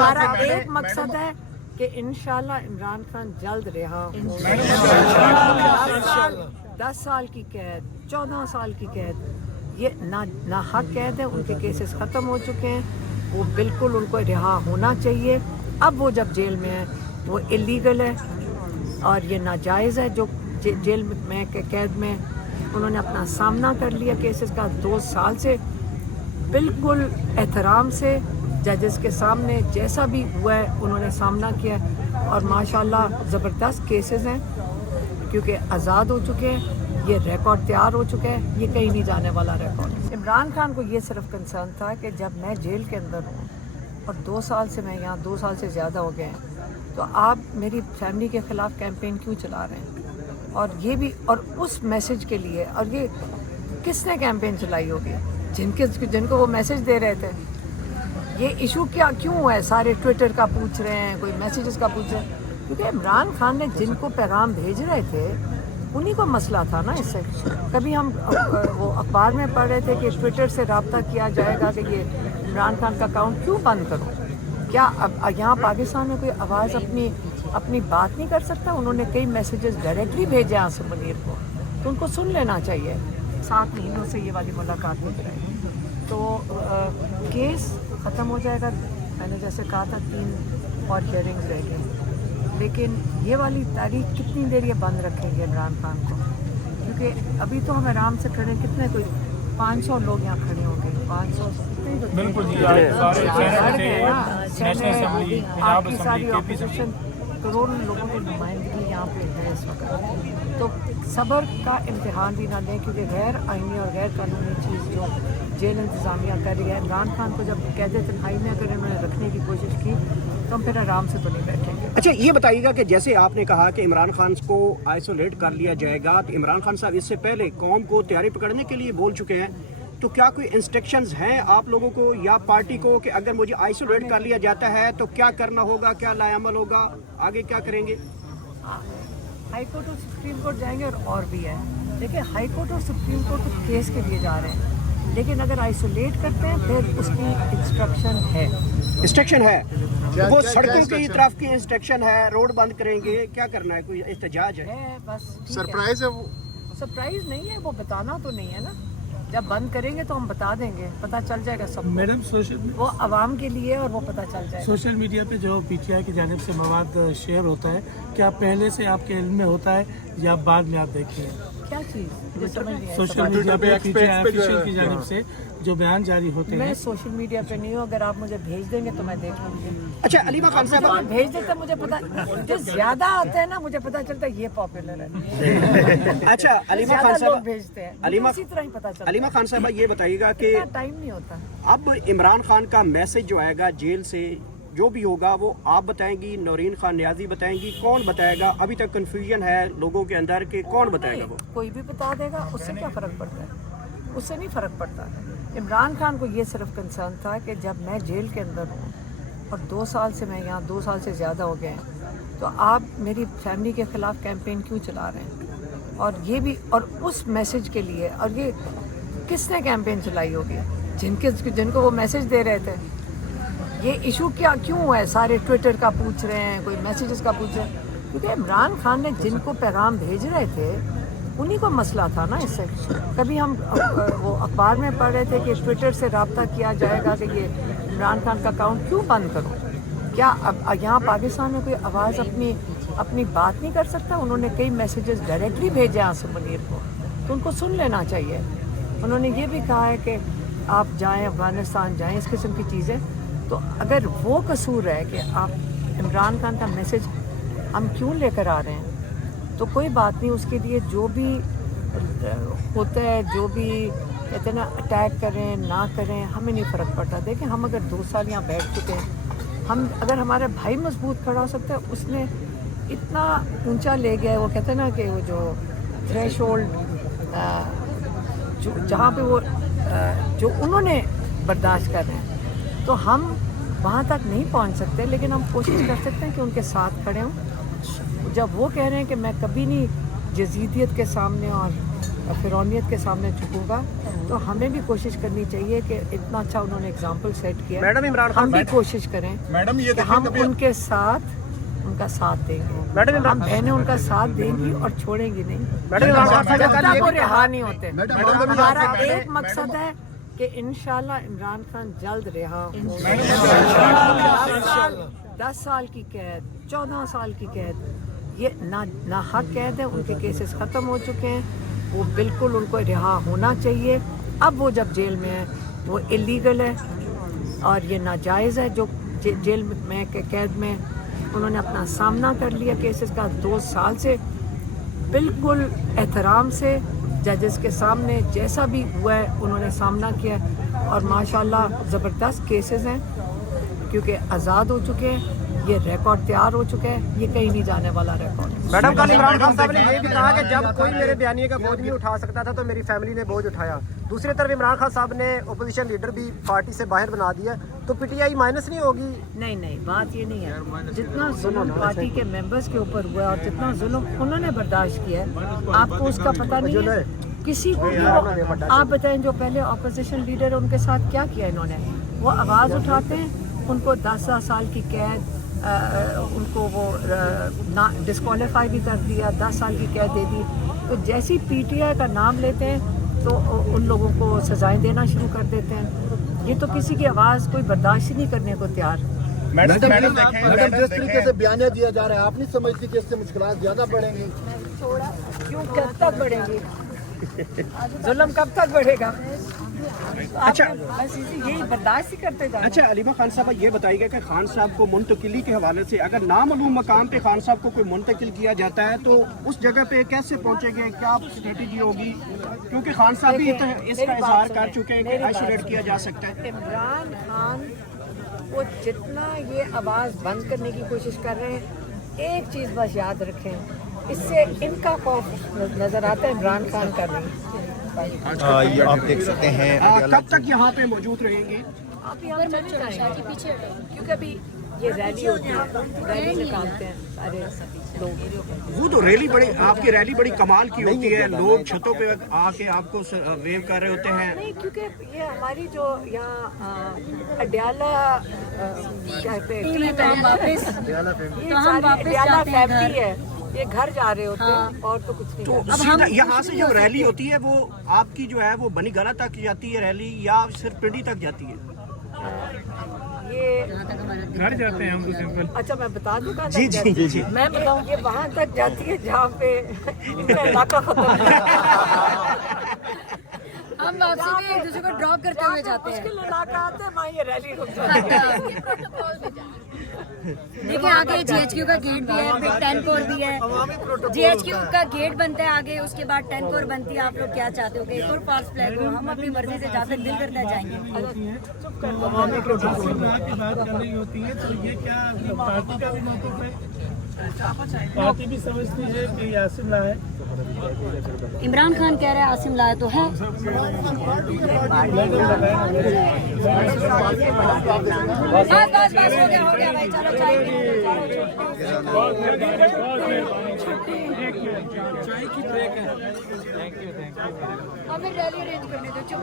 हमारा एक मकसद है कि इंशाल्लाह इमरान खान जल्द रिहा हो। 10 साल की कैद, 14 साल की कैद, ये ना हक कैद है। उनके केसेस ख़त्म हो चुके हैं, वो बिल्कुल उनको रिहा होना चाहिए। अब वो जब जेल में है वो इलीगल है और ये नाजायज़ है। जो जेल में कैद में उन्होंने अपना सामना कर लिया केसेस का 2 साल से, बिल्कुल एहतराम से जजेस के सामने जैसा भी हुआ है उन्होंने सामना किया है। और माशाल्लाह ज़बरदस्त केसेस हैं क्योंकि आज़ाद हो चुके हैं, ये रिकॉर्ड तैयार हो चुके हैं, ये कहीं नहीं जाने वाला रिकॉर्ड। इमरान खान को ये सिर्फ कंसर्न था कि जब मैं जेल के अंदर हूँ और 2 साल से मैं यहाँ 2 साल से ज़्यादा हो गए हैं, तो आप मेरी फैमिली के ख़िलाफ़ कैंपेन क्यों चला रहे हैं? और ये भी, और उस मैसेज के लिए, और ये किसने कैंपेन चलाई होगी? जिनको वो मैसेज दे रहे थे। ये इशू क्यों है? सारे ट्विटर का पूछ रहे हैं, कोई मैसेजेस का पूछ रहे हैं, क्योंकि इमरान खान ने जिनको पैगाम भेज रहे थे उन्हीं को मसला था ना इससे। कभी हम वो अखबार में पढ़ रहे थे कि ट्विटर से रब्ता किया जाएगा कि ये इमरान खान का अकाउंट क्यों बंद करो। क्या अब यहाँ पाकिस्तान में कोई आवाज़ अपनी बात नहीं कर सकता? उन्होंने कई मैसेजेस डायरेक्टली भेजे आसिम मुनीर को, तो उनको सुन लेना चाहिए। 7 महीनों से ये वाली मुलाकात नहीं कराई, तो केस ख़त्म हो जाएगा। मैंने जैसे कहा था 3 और हियरिंग्स रह गई, लेकिन ये वाली तारीख कितनी देर ये बंद रखेंगे इमरान खान को? क्योंकि अभी तो हम आराम से खड़े, कितने कोई 500 लोग यहाँ खड़े होंगे, 500 बिल्कुल जी, आपकी सारी ऑपोजिशन, करोड़ों लोगों की नुमाइंदगी यहाँ पे है इस वक्त। तो सब्र का इम्तिहान भी ना दें, क्योंकि गैर आइनी और गैर कानूनी चीज़ जो जेल इंतज़ामिया कर रही है, इमरान खान को जब कैद तन्हाई में अगर इन्होंने रखने की कोशिश की तो हम फिर आराम से तो नहीं बैठेंगे। अच्छा, ये बताइएगा कि जैसे आपने कहा कि इमरान खान को आइसोलेट कर लिया जाएगा, तो इमरान खान साहब इससे पहले कौम को तैयारी पकड़ने के लिए बोल चुके हैं, तो क्या कोई इंस्ट्रक्शंस हैं आप लोगों को या पार्टी को कि अगर मुझे आइसोलेट कर लिया जाता है तो क्या करना होगा, क्या लायामल होगा, आगे क्या करेंगे? हाई कोर्ट और सुप्रीम कोर्ट जाएंगे और भी है। देखिए, हाई कोर्ट और सुप्रीम कोर्ट तो केस के लिए जा रहे हैं, लेकिन अगर आइसोलेट करते हैं फिर उसकी इंस्ट्रक्शन है। वो सड़कों की तरफ की इंस्ट्रक्शन है, रोड बंद करेंगे, क्या करना है? कोई एहतजाज है? बस सरप्राइज है वो? सरप्राइज नहीं है, वो बताना तो नहीं है ना। जब बंद करेंगे तो हम बता देंगे, पता चल जाएगा सब। मैडम, वो आवाम के लिए और वो पता चल जाएगा। सोशल मीडिया पे जो पीटीआई की जानिब से मवाद शेयर होता है, क्या पहले से आपके इल्म में होता है या बाद में आप देखते हैं? क्या चीज़? सोशल मीडिया पे पीटीआई ऑफिशियल की जानिब से जो बयान जारी होते हैं। मैं सोशल मीडिया पे नहीं हूँ, अगर आप मुझे भेज देंगे तो मैं देख लूँगी। अच्छा, अलीमा खान साहब भेज देते मुझे पता, जो ज्यादा आते हैं ना मुझे पता चलता है ये पॉपुलर है। अच्छा, अलीमा खान लोग साहब भेजते हैं, इसी तरह ही पता चलता है। अलीमा खान साहब ये बताइएगा कि टाइम नहीं होता। अब इमरान खान का मैसेज जो आएगा जेल से, जो भी होगा वो आप बताएंगी, नौरीन खान नियाजी बताएंगी, कौन बताएगा? अभी तक कंफ्यूजन है लोगों के अंदर कि कौन बताएगा? वो कोई भी बता देगा, उससे क्या फ़र्क पड़ता है? उससे नहीं फ़र्क पड़ता। इमरान खान को ये सिर्फ कंसर्न था कि जब मैं जेल के अंदर हूँ और 2 साल से मैं यहाँ 2 साल से ज़्यादा हो गए हैं, तो आप मेरी फैमिली के ख़िलाफ़ कैंपेन क्यों चला रहे हैं? और ये भी, और उस मैसेज के लिए, और ये किसने कैंपेन चलाई होगी? जिनको वो मैसेज दे रहे थे। ये इशू क्यों है? सारे ट्विटर का पूछ रहे हैं, कोई मैसेजेस का पूछ रहे हैं, क्योंकि इमरान खान ने जिनको पैगाम भेज रहे थे उन्हीं को मसला था ना इससे। कभी हम वो अखबार में पढ़ रहे थे कि ट्विटर से रब्ता किया जाएगा कि ये इमरान खान का अकाउंट क्यों बंद करो। क्या अब यहाँ पाकिस्तान में कोई आवाज़ अपनी बात नहीं कर सकता? उन्होंने कई मैसेजेस डायरेक्टली भेजे आसिम मुनीर को, तो उनको सुन लेना चाहिए। उन्होंने ये भी कहा है कि आप जाएँ अफगानिस्तान जाएँ, इस किस्म की चीज़ें। तो अगर वो कसूर है कि आप इमरान खान का मैसेज हम क्यों लेकर आ रहे हैं, तो कोई बात नहीं, उसके लिए जो भी होता है, जो भी कहते हैं ना, अटैक करें ना करें हमें नहीं फ़र्क पड़ता। देखें, हम अगर 2 साल यहाँ बैठ चुके हैं, अगर हमारा भाई मजबूत खड़ा हो सकता है, उसने इतना ऊंचा ले गया है, वो कहते हैं ना कि वो जो थ्रेशोल्ड जहाँ पे वो जो उन्होंने बर्दाश्त कर रहे हैं, तो हम वहाँ तक नहीं पहुँच सकते, लेकिन हम कोशिश कर सकते हैं कि उनके साथ खड़े हों। जब वो कह रहे हैं कि मैं कभी नहीं यजीदियत के सामने और फिरौनियत के सामने झुकूंगा। तो हमें भी कोशिश करनी चाहिए कि इतना अच्छा उन्होंने एग्जाम्पल सेट किया, मैडम इमरान खान हम भी कोशिश करें मैडम ये कि हम उनके साथ उनका साथ देंगे। मैडम हम इमरान बहनें उनका साथ देंगी और छोड़ेंगी नहीं मैडम इमरान खान साहब ने जब कल तक ये वो भी रिहा नहीं होते। मैडम, हमारा एक मकसद है कि इंशाल्लाह इमरान खान जल्द रिहा हो। 10 साल की कैद, 14 साल की कैद, ये ना हक कैद है। उनके केसेस ख़त्म हो चुके हैं, वो बिल्कुल उनको रिहा होना चाहिए। अब वो जब जेल में है वो इलीगल है और ये नाजायज़ है जो जेल में कैद में उन्होंने अपना सामना कर लिया केसेस का 2 साल से बिल्कुल एहतराम से जजेस के सामने जैसा भी हुआ है उन्होंने सामना किया है और माशाल्लाह ज़बरदस्त केसेस हैं क्योंकि आज़ाद हो चुके हैं। ये रिकॉर्ड तैयार हो चुके हैं, ये कहीं नहीं जाने वाला रिकॉर्ड। मैडम कल इमरान खान साहब ने ये भी कहा कि जब कोई मेरे बयानिए का बोझ नहीं उठा सकता था तो मेरी फैमिली ने बोझ उठाया। दूसरी तरफ इमरान खान साहब ने अपोजिशन लीडर भी पार्टी से बाहर बना दिया, तो पीटीआई माइनस नहीं होगी? नहीं, बात ये नहीं है। जितना जुल्म पार्टी के मेंबर्स के ऊपर हुआ और जितना जुल्म उन्होंने बर्दाश्त किया है, आपको उसका पता नहीं है किसी को भी। आप बताएं जो पहले अपोजिशन लीडर है उनके साथ क्या किया इन्होंने? वो आवाज़ उठाते हैं, उनको 10 साल की कैद, उनको वो डिस्क्वालीफाई भी कर दिया, 10 साल की कैद दे दी। तो जैसी पीटीआई का नाम लेते हैं तो उन लोगों को सजाएं देना शुरू कर देते हैं। ये तो किसी की आवाज़ कोई बर्दाश्त ही नहीं करने को तैयार। मैडम जिस तरीके से बयानिया दिया जा रहा है, आप नहीं समझती कि इससे मुश्किलात ज्यादा बढ़ेंगी? क्यों, कब तक बढ़ेंगी? जुल्म कब तक बढ़ेगा? अच्छा, बस यही बर्दाश्त ही करते जाना। अच्छा अलीमा खान साहब ये बताइएगा कि खान साहब को मुंतकिली के हवाले से अगर नामालूम मकाम पे खान साहब को कोई मुंतकिल किया जाता है तो उस जगह पे कैसे पहुंचेंगे, क्या स्ट्रेटजी होगी? क्योंकि खान साहब भी इसका इजहार कर चुके हैं कि आइसोलेट किया जा सकता है। इमरान खान वो जितना ये आवाज़ बंद करने की कोशिश कर रहे हैं, एक चीज़ बस याद रखें, इससे इनका खौफ नज़र आता है, इमरान खान का नहीं। ये आप देख सकते हैं कब तक यहाँ पे मौजूद रहेंगी? आप यहाँ चले जाएंगे क्योंकि अभी ये रैली होती है, रैली निकालते हैं सारे लोग। वो तो रैली बड़ी, आपकी रैली बड़ी कमाल की होती है, लोग छतों पे आके आपको वेव कर रहे होते हैं। नहीं, क्योंकि ये हमारी जो यहाँ अड्याला कहते हैं ये सारी अड्याला फैमिली है, ये घर जा रहे होते हैं और तो कुछ नहीं। तो सीधा यहाँ से जो रैली होती है वो आपकी जो है वो बनी गला तक जाती है रैली या सिर्फ पिंडी तक जाती है? ये घर जाते हैं हम तो सिंपल। अच्छा मैं बता दूँ कहाँ जी तक जी जाती जी है? मैं बताऊँ ये वहाँ तक जाती है जहाँ पे इनका इलाका खत्म है। हम वापसी में एक दूसरे को ड्रॉप करते हुए जाते हैं। मुश्किल इलाका आते हैं, वहाँ ये रैली रुक जाती है। देखिए आगे जीएचक्यू का गेट भी है, फिर 10 कोर भी है। जीएचक्यू का गेट बनता है आगे, उसके बाद 10 कोर बनती है। आप लोग क्या चाहते हो कि एक और फॉल्स फ्लैग हो? हम अपनी मर्जी से जहाँ तक दिल करता है जाएंगे। की बात कर रही होती है तो ये क्या पार्टी का भी मोटिव है? पार्टी भी समझती है कि आसिम लाए? इमरान खान कह रहा है आसिम लाया तो है। बस हो गया भाई, चलो चाय चाय की ब्रेक है। हमें रैली अरेंज करने दो।